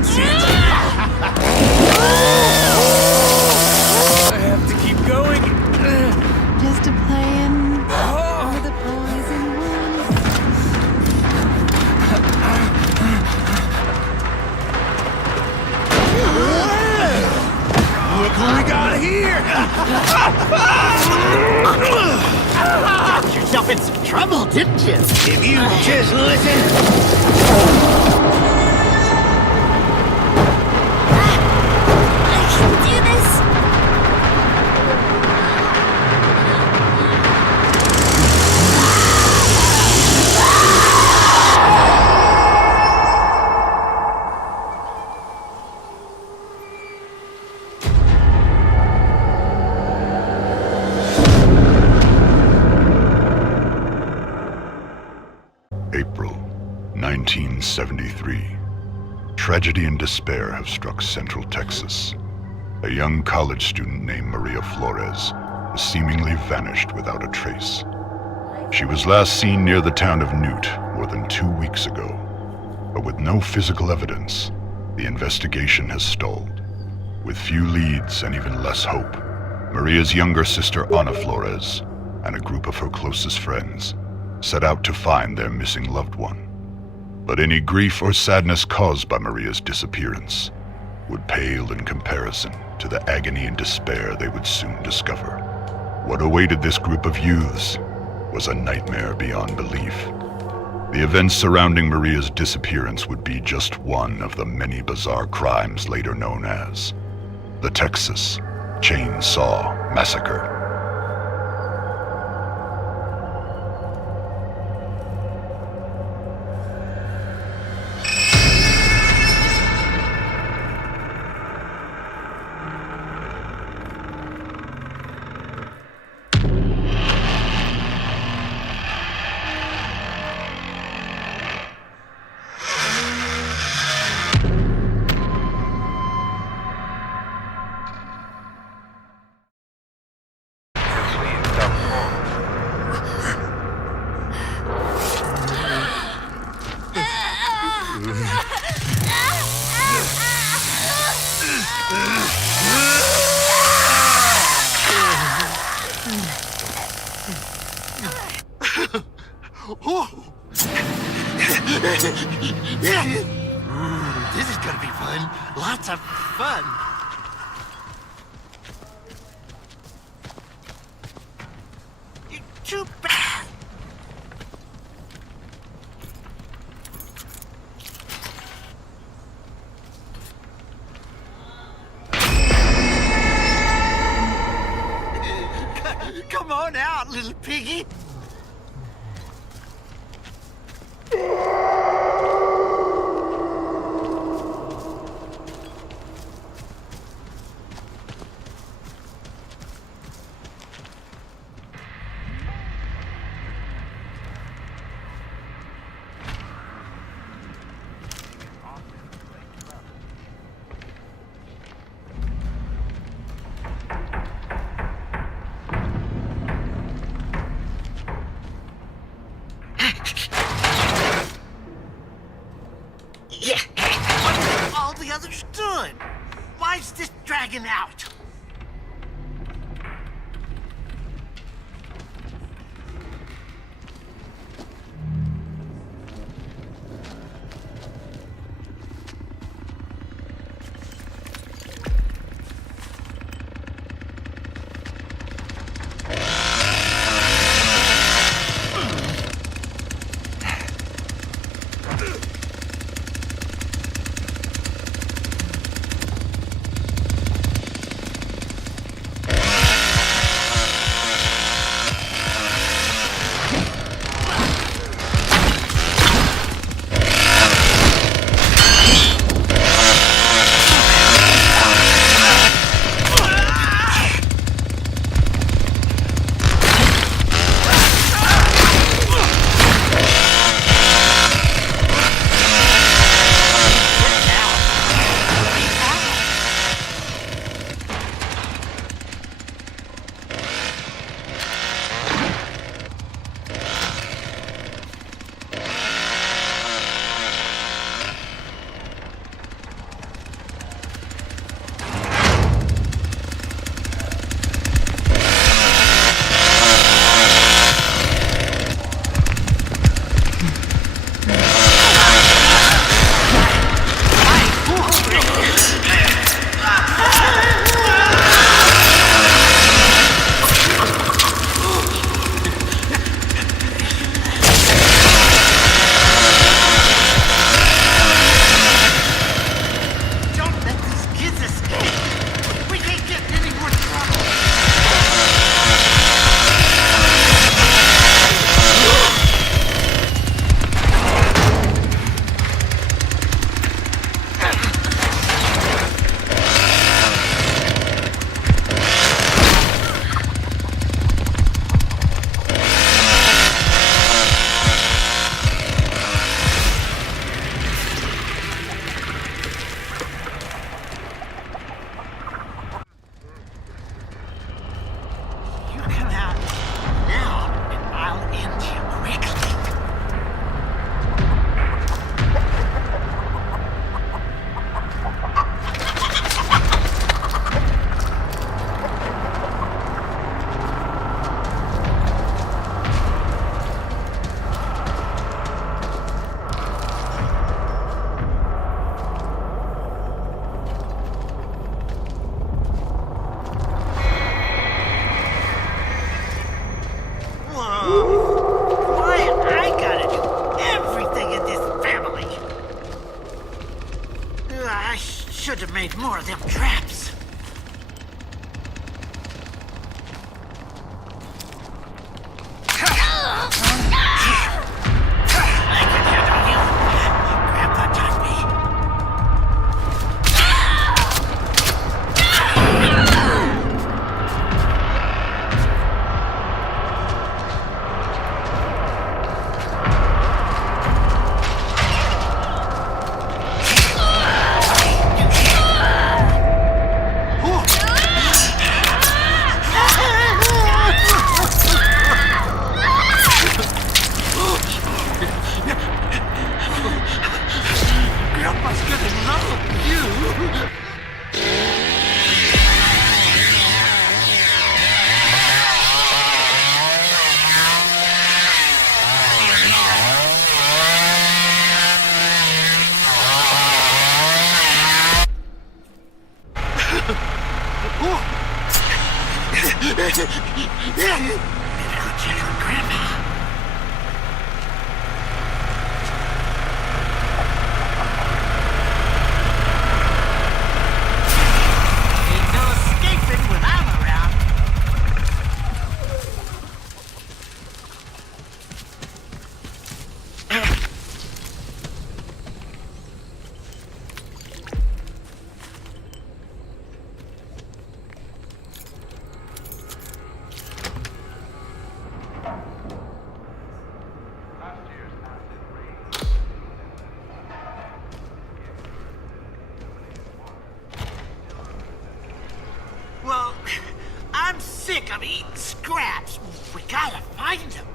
That's it! I have to keep going. Just a playing with the poison Look who we got here! Got yourself in some trouble, didn't you? If you just listen... I can do this. April 1973. Tragedy and despair have struck Central Texas. A young college student named Maria Flores has seemingly vanished without a trace. She was last seen near the town of Newt more than 2 weeks ago, but with no physical evidence, the investigation has stalled. With few leads and even less hope, Maria's younger sister Ana Flores and a group of her closest friends set out to find their missing loved one. But any grief or sadness caused by Maria's disappearance would pale in comparison to the agony and despair they would soon discover. What awaited this group of youths was a nightmare beyond belief. The events surrounding Maria's disappearance would be just one of the many bizarre crimes later known as the Texas Chainsaw Massacre. This is gonna be fun. Lots of fun. Too bad. Come on out, little piggy. Yeah. What all the others doing? Why's this dragging out? Should have made more of them traps. I can handle you. Grandpa taught me. Grandpa's gonna love you. Better go check on Grandpa. Ain't no escaping when I'm around. Well, I'm sick of eating scraps. We gotta find them.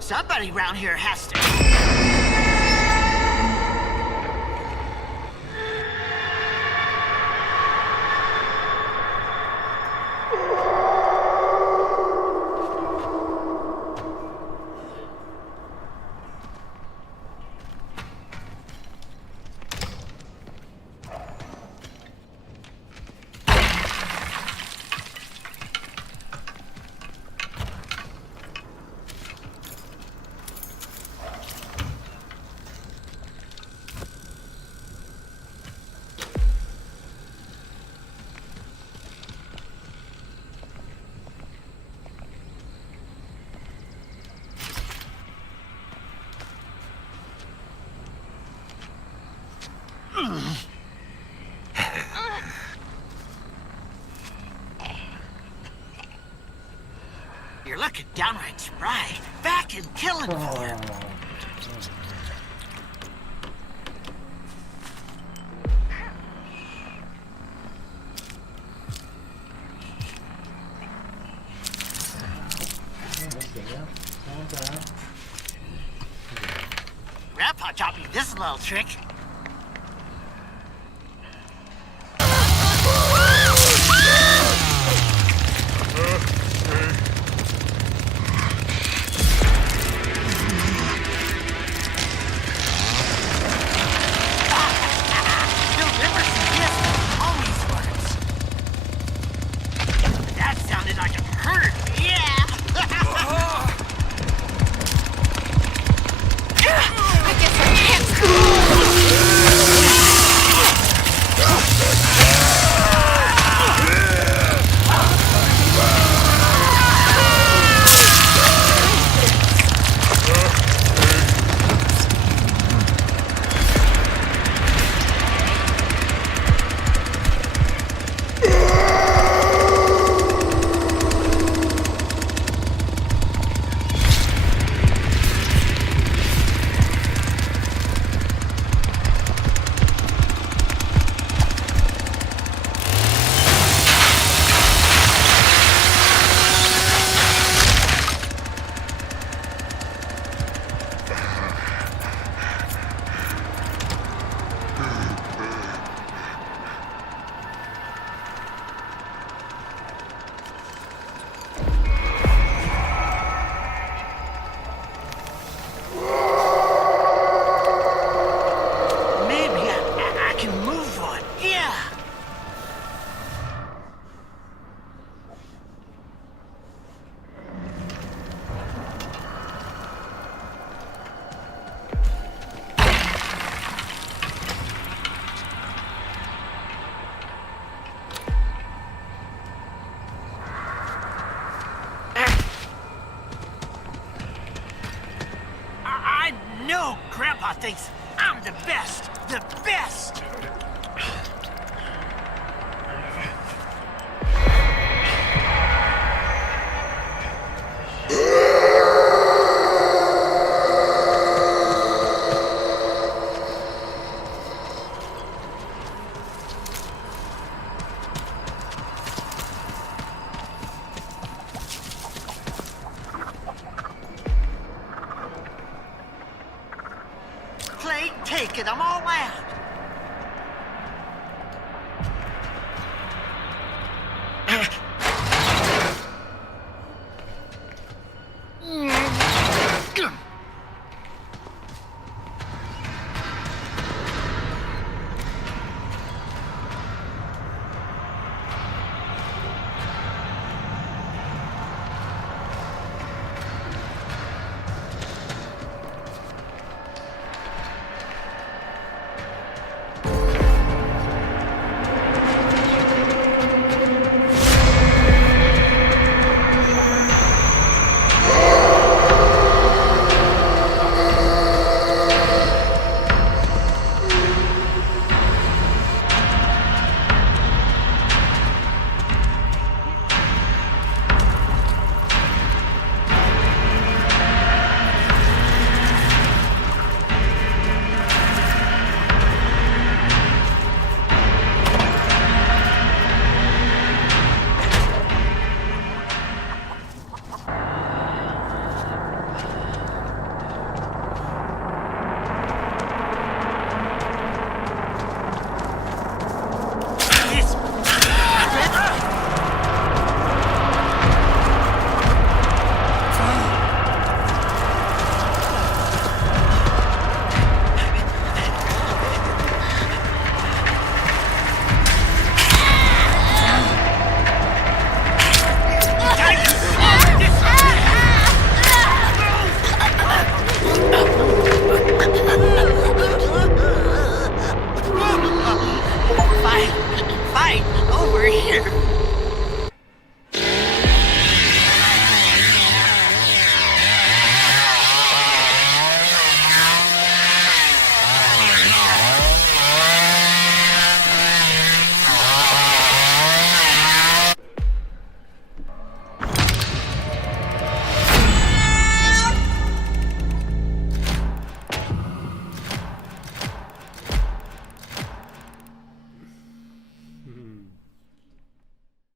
Somebody around here has to. You're looking downright spry. Back in killing form. Grandpa taught me this little trick. You'll never see this. Always works. That sounded like it hurt. Yeah. I guess I can't. No, Grandpa thinks I'm the best. The best! Play, take it, I'm all out.